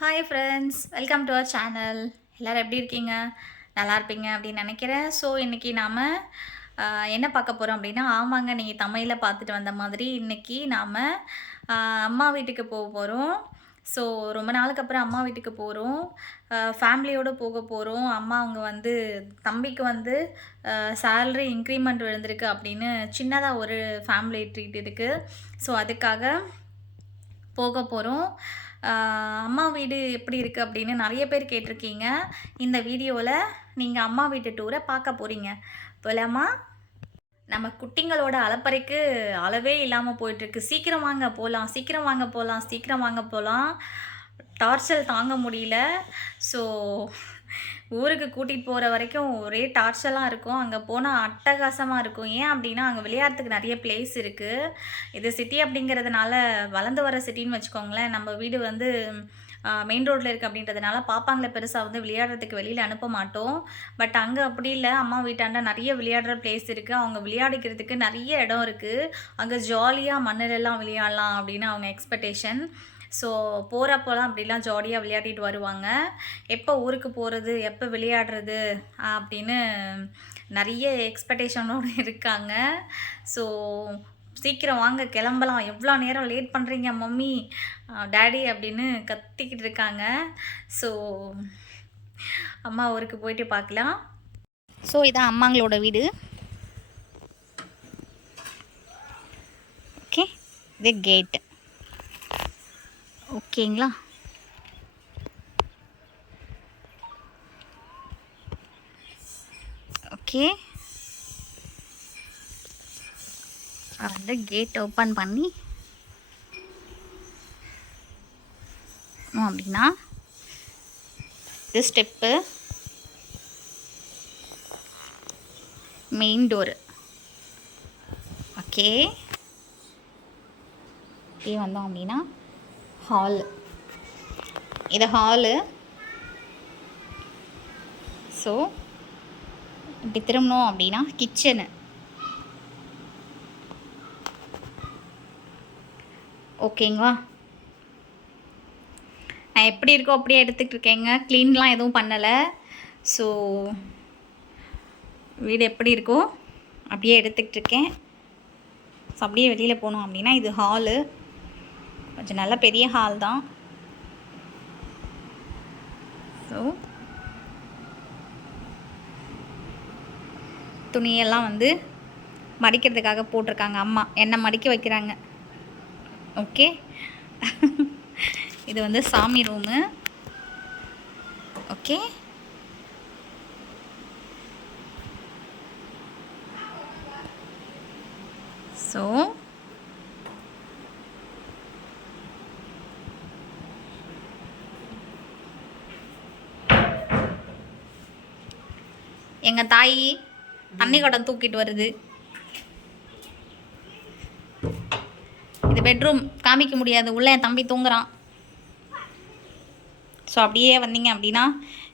Hi friends, welcome to our channel. எல்லோரும் எப்படி இருக்கீங்க? நல்லா இருப்பீங்க அப்படின்னு நினைக்கிறேன். ஸோ இன்றைக்கி நாம் என்ன பார்க்க போகிறோம் அப்படின்னா, ஆமாங்க, நீங்கள் தமிழில் பார்த்துட்டு வந்த மாதிரி இன்றைக்கி நாம் அம்மா வீட்டுக்கு போக போகிறோம். ஸோ ரொம்ப நாளுக்கு அப்புறம் அம்மா வீட்டுக்கு போகிறோம். ஃபேமிலியோடு போக போகிறோம். அம்மா அவங்க வந்து தம்பிக்கு வந்து சேலரி இன்க்ரிமெண்ட் விழுந்திருக்கு அப்படின்னு சின்னதாக ஒரு ஃபேமிலி ட்ரீட் இருக்குது. ஸோ அதுக்காக போக போகிறோம். அம்மா வீடு எப்படி இருக்குது அப்படின்னு நிறைய பேர் கேட்டிருக்கீங்க. இந்த வீடியோவில் நீங்கள் அம்மா வீட்டு டூரை பார்க்க போகிறீங்க. போலாமா? நம்ம குட்டிங்களோட அலப்பறைக்கு அளவே இல்லாமல் போயிட்டுருக்கு. சீக்கிரம் வாங்க போகலாம், சீக்கிரம் வாங்க போகலாம், சீக்கிரம் வாங்க போகலாம். டார்ச்சர் தாங்க முடியல. ஸோ ஊருக்கு கூட்டிகிட்டு போகிற வரைக்கும் ஒரே டார்ச்சலாக இருக்கும். அங்கே போனால் அட்டகாசமாக இருக்கும். ஏன் அப்படின்னா, அங்கே விளையாடுறதுக்கு நிறைய பிளேஸ் இருக்குது. இது சிட்டி அப்படிங்கிறதுனால வளர்ந்து வர சிட்டின்னு வச்சுக்கோங்களேன். நம்ம வீடு வந்து மெயின் ரோட்டில் இருக்குது அப்படின்றதுனால பாப்பாங்களை பெருசாக வந்து விளையாடுறதுக்கு வெளியில் அனுப்ப மாட்டோம். பட் அங்கே அப்படி இல்லை. அம்மா வீட்டாண்ட நிறைய விளையாடுற பிளேஸ் இருக்குது. அவங்க விளையாடிக்கிறதுக்கு நிறைய இடம் இருக்குது. அங்கே ஜாலியாக மண்ணிலெல்லாம் விளையாடலாம் அப்படின்னு அவங்க எக்ஸ்பெக்டேஷன். ஸோ போகிறப்போலாம் அப்படிலாம் ஜாலியாக விளையாடிட்டு வருவாங்க. எப்போ ஊருக்கு போகிறது, எப்போ விளையாடுறது அப்படின்னு நிறைய எக்ஸ்பெக்டேஷனோடு இருக்காங்க. ஸோ சீக்கிரம் வாங்க, கிளம்பலாம், எவ்வளோ நேரம் லேட் பண்ணுறீங்க மம்மி, டேடி அப்படின்னு கத்திக்கிட்டு இருக்காங்க. ஸோ அம்மா ஊருக்கு போயிட்டு பார்க்கலாம். ஸோ இதான் அம்மாங்களோட வீடு. ஓகே, இது கேட்டு. ஓகேங்களா? ஓகே, வந்து கேட் ஓப்பன் பண்ணி அப்படின்னா இது ஸ்டெப்பு, மெயின் டோரு. ஓகே, இப்படி வந்தோம் அப்படின்னா ஹால். இது ஹாலு. ஸோ இப்படி திரும்பணும் அப்படின்னா கிச்சனு. ஓகேங்களா? நான் எப்படி இருக்கோ அப்படியே எடுத்துகிட்டு இருக்கேங்க. க்ளீன்லாம் எதுவும் பண்ணலை. ஸோ வீடு எப்படி இருக்கோ அப்படியே எடுத்துக்கிட்டு இருக்கேன். ஸோ அப்படியே வெளியில் போனோம் அப்படின்னா இது ஹாலு. கொஞ்சம் நல்ல பெரிய ஹால் தான். ஸோ துணியெல்லாம் வந்து மடிக்கிறதுக்காக போட்டிருக்காங்க. அம்மா என்னை மடிக்க வைக்கிறாங்க. ஓகே, இது வந்து சாமி ரூமு. ஓகே, ஸோ எங்கள் தாய் தண்ணி குடம் தூக்கிட்டு வருது. இது பெட்ரூம், காமிக்க முடியாது, உள்ளே என் தம்பி தூங்குறான். ஸோ அப்படியே வந்தீங்க அப்படின்னா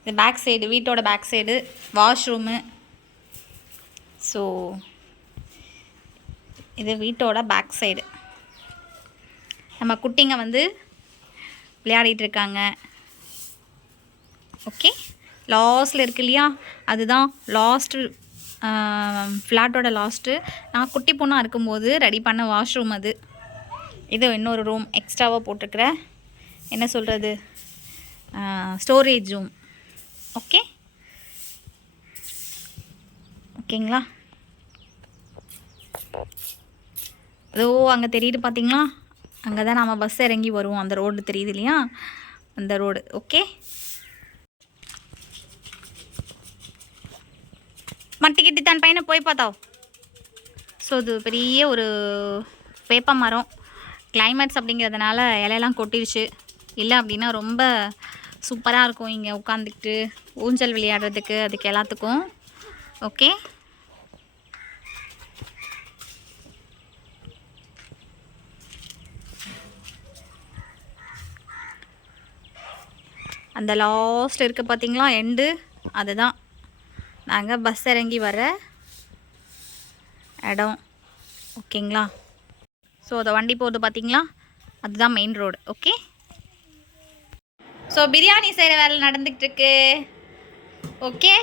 இது பேக் சைடு, வீட்டோட பேக் சைடு வாஷ்ரூமு. ஸோ இது வீட்டோட பேக் சைடு. நம்ம குட்டிங்க வந்து விளையாடிட்டு இருக்காங்க. ஓகே, லாஸ்ட்டில் இருக்கு இல்லையா, அதுதான் லாஸ்ட்டு ஃப்ளாட்டோட லாஸ்ட்டு. நான் குட்டி பொண்ணாக இருக்கும்போது ரெடி பண்ண வாஷ்ரூம் அது. இது இன்னொரு ரூம் எக்ஸ்ட்ராவாக போட்டிருக்கிற, என்ன சொல்கிறது, ஸ்டோரேஜ் ரூம். ஓகே, ஓகேங்களா? அதோ அங்கே தெரியுது பார்த்தீங்களா, அங்கே தான் நம்ம பஸ் இறங்கி வருவோம். அந்த ரோடு தெரியுது இல்லையா, அந்த ரோடு. ஓகே, மட்டிக்கிட்டு தன் பையனை போய் பார்த்தாவ். ஸோ இது பெரிய ஒரு வேப்ப மரம். கிளைமேட்ஸ் அப்படிங்கிறதுனால இலையெல்லாம் கொட்டிடுச்சு. இல்லை அப்படின்னா ரொம்ப சூப்பராக இருக்கும் இங்கே உட்காந்துக்கிட்டு ஊஞ்சல் விளையாடுறதுக்கு, அதுக்கு எல்லாத்துக்கும். ஓகே, அந்த லாஸ்ட் இருக்குது பார்த்தீங்களா, எண்டு, அதுதான் நாங்கள் பஸ் இறங்கி வர இடம். ஓகேங்களா? ஸோ அதை வண்டி போகுது பார்த்தீங்களா, அதுதான் main road. Okay, so so biryani செய்கிற வேலை நடந்துகிட்டு இருக்கு. ஓகே,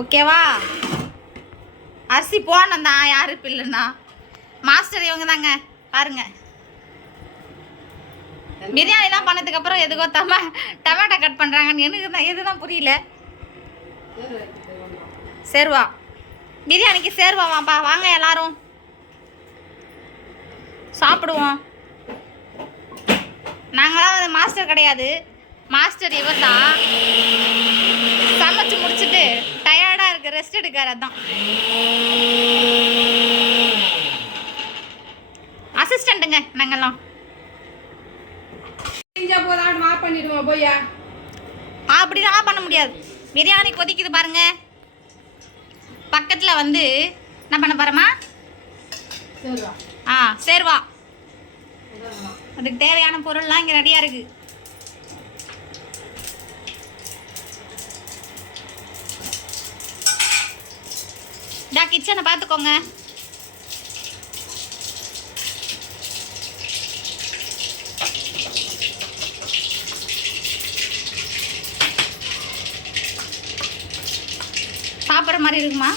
ஓகேவா? அரிசி போடணும் தான், யாரு பில்லுன்னா மாஸ்டர் இவங்க தாங்க. பாருங்க, பிரியாணிலாம் பண்ணதுக்கப்புறம் எதுக்கோ டொமேட்டோ கட் பண்ணுறாங்கன்னு எனக்கு தான் எதுதான் புரியல. சேர்வா பிரியாணிக்கு சேர்வாவாப்பா, வாங்க எல்லாரும் சாப்பிடுவோம். நாங்களாம் வந்து மாஸ்டர் கிடையாது, மாஸ்டர் இவர் தான். சமைச்சு முடிச்சுட்டு டயர்டாக இருக்கு, ரெஸ்ட் எடுக்காரு. அதான் அசிஸ்டண்ட்டுங்க நாங்கெல்லாம். அப்படிலாம் பண்ண முடியாது. பிரியாணி கொதிக்குது பாருங்க. பக்கத்தில் வந்து என்ன பண்ண போகிறோமா? சேர்வா. அதுக்கு தேவையான பொருள்லாம் இங்கே ரெடியாக இருக்குது. கிச்சனை பார்த்துக்கோங்க. சாப்பிட்ற மாதிரி இருக்குமா?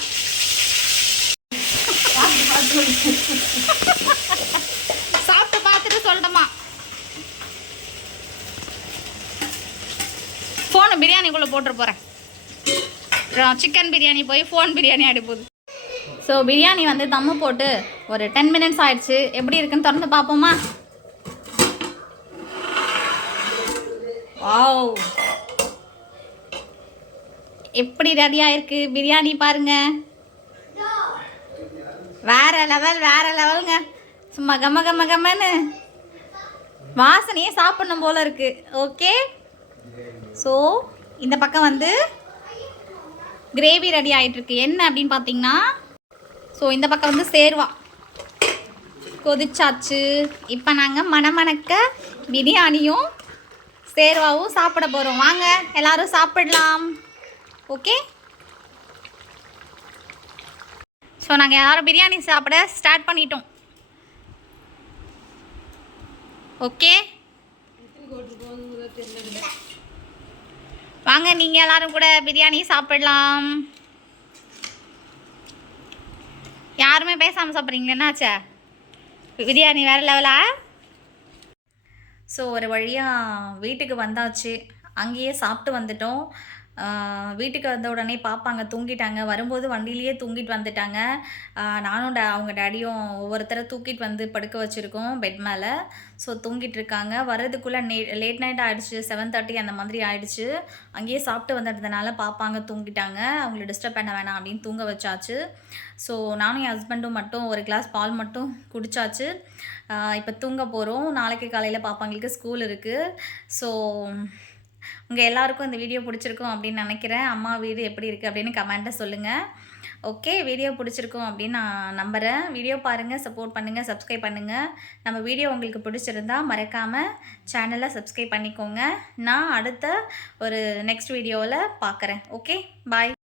சாப்பிட்டு பார்த்துட்டு சொல்லணுமா? ஃபோனு பிரியாணிக்குள்ளே போட்டுட்டு போகிறேன். சிக்கன் பிரியாணி போய் ஃபோன் பிரியாணி ஆடி போகுது. ஸோ பிரியாணி வந்து தம்மு போட்டு ஒரு 10 மினிட்ஸ் ஆயிடுச்சு. எப்படி இருக்குன்னு திறந்து பார்ப்போமா? வாவ், எப்படி ரெடியாக இருக்கு பிரியாணி பாருங்க. வேற லெவல், வேற லெவலுங்க. சும்மா கம்மன்னு வாசனையே சாப்பிடணும் போல இருக்கு. ஓகே, ஸோ இந்த பக்கம் வந்து கிரேவி ரெடி ஆகிட்டு இருக்கு. என்ன அப்படின்னு பார்த்தீங்கன்னா, ஸோ இந்த பக்கம் வந்து சேர்வா கொதிச்சாச்சு. இப்போ நாங்கள் மணமணக்க பிரியாணியும் சேர்வாவும் சாப்பிட போகிறோம். வாங்க எல்லாரும் சாப்பிடலாம். ஓகே, ஸோ நாங்கள் எல்லாரும் பிரியாணி சாப்பிட ஸ்டார்ட் பண்ணிட்டோம். ஓகே, வாங்க நீங்கள் எல்லாரும் கூட பிரியாணி சாப்பிடலாம். யாருமே பேசாமல் சாப்பிட்றீங்களா? என்னாச்சா? பிரியாணி வேறு லெவலா? ஸோ ஒரு வழியாக வீட்டுக்கு வந்தாச்சு. அங்கேயே சாப்பிட்டு வந்துட்டோம். வீட்டுக்கு வந்த உடனே பாப்பாங்க தூங்கிட்டாங்க. வரும்போது வண்டியிலேயே தூங்கிட்டு வந்துட்டாங்க. நானும் அவங்க டேடியும் ஒவ்வொருத்தரை தூக்கிட்டு வந்து படுக்க வச்சுருக்கோம் பெட் மேலே. ஸோ தூங்கிட்டு இருக்காங்க. வர்றதுக்குள்ளே லேட் நைட் ஆகிடுச்சு, 7:30 அந்த மாதிரி ஆகிடுச்சு. அங்கேயே சாப்பிட்டு வந்ததுனால பாப்பாங்க தூங்கிட்டாங்க. அவங்கள டிஸ்டர்ப் பண்ண வேணாம் அப்படின்னு தூங்க வச்சாச்சு. ஸோ நானும் என் ஹஸ்பண்டும் மட்டும் ஒரு கிளாஸ் பால் மட்டும் குடித்தாச்சு. இப்போ தூங்க போகிறோம். நாளைக்கு காலையில் பாப்பாங்களுக்கு ஸ்கூல் இருக்குது. ஸோ உங்கள் எல்லாருக்கும் இந்த வீடியோ பிடிச்சிருக்கும் அப்படின்னு நினைக்கிறேன். அம்மா வீடு எப்படி இருக்குது அப்படின்னு கமெண்ட்டில் சொல்லுங்கள். ஓகே, வீடியோ பிடிச்சிருக்கும் அப்படின்னு நான் நம்புகிறேன். வீடியோ பாருங்கள், சப்போர்ட் பண்ணுங்கள், சப்ஸ்கிரைப் பண்ணுங்கள். நம்ம வீடியோ உங்களுக்கு பிடிச்சிருந்தா மறக்காமல் சேனலை சப்ஸ்கிரைப் பண்ணிக்கோங்க. நான் அடுத்த ஒரு நெக்ஸ்ட் வீடியோவில் பார்க்குறேன். ஓகே, பாய்.